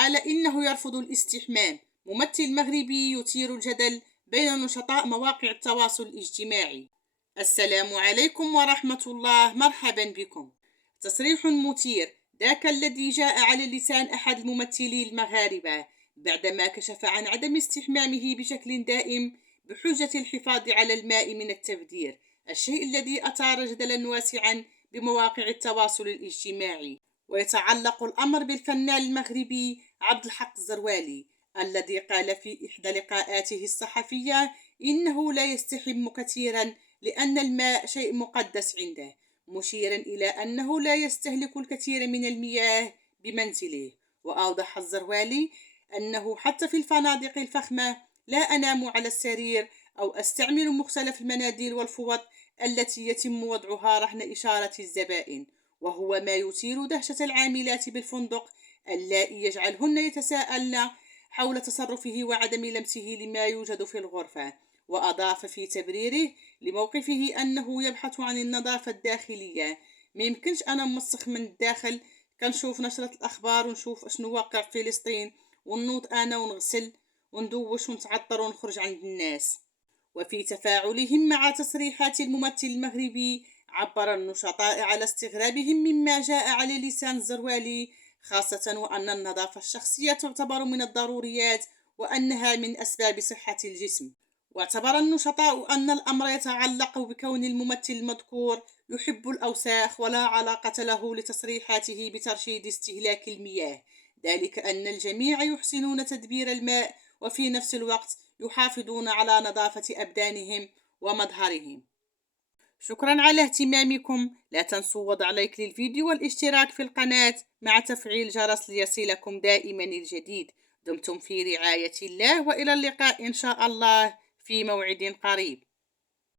قال إنه يرفض الاستحمام. ممثل مغربي يثير الجدل بين نشطاء مواقع التواصل الاجتماعي. السلام عليكم ورحمة الله، مرحبا بكم. تصريح مثير، ذاك الذي جاء على لسان أحد الممثلين المغاربة بعدما كشف عن عدم استحمامه بشكل دائم بحجة الحفاظ على الماء من التبذير، الشيء الذي أثار جدلا واسعا بمواقع التواصل الاجتماعي. ويتعلق الأمر بالفنان المغربي عبد الحق الزروالي الذي قال في إحدى لقاءاته الصحفية إنه لا يستحم كثيرا لأن الماء شيء مقدس عنده، مشيرا إلى أنه لا يستهلك الكثير من المياه بمنزله. وأوضح الزروالي أنه حتى في الفنادق الفخمة لا أنام على السرير أو أستعمل مختلف المناديل والفوط التي يتم وضعها رهن إشارة الزبائن، وهو ما يثير دهشة العاملات بالفندق اللائي يجعلهن يتساءلن حول تصرفه وعدم لمسه لما يوجد في الغرفة. وأضاف في تبريره لموقفه أنه يبحث عن النظافة الداخلية. ما يمكنش أنا موسخ من الداخل، كنشوف نشرة الأخبار ونشوف أشنو واقع في فلسطين ونوض أنا ونغسل وندوش ونتعطر ونخرج عند الناس. وفي تفاعلهم مع تصريحات الممثل المغربي عبر النشطاء على استغرابهم مما جاء على لسان الزروالي، خاصة وأن النظافة الشخصية تعتبر من الضروريات وأنها من أسباب صحة الجسم. واعتبر النشطاء أن الأمر يتعلق بكون الممثل المذكور يحب الأوساخ ولا علاقة له لتصريحاته بترشيد استهلاك المياه، ذلك أن الجميع يحسنون تدبير الماء وفي نفس الوقت يحافظون على نظافة أبدانهم ومظهرهم. شكرا على اهتمامكم، لا تنسوا وضع لايك للفيديو والاشتراك في القناة مع تفعيل الجرس ليصلكم دائما الجديد. دمتم في رعاية الله، وإلى اللقاء إن شاء الله في موعد قريب.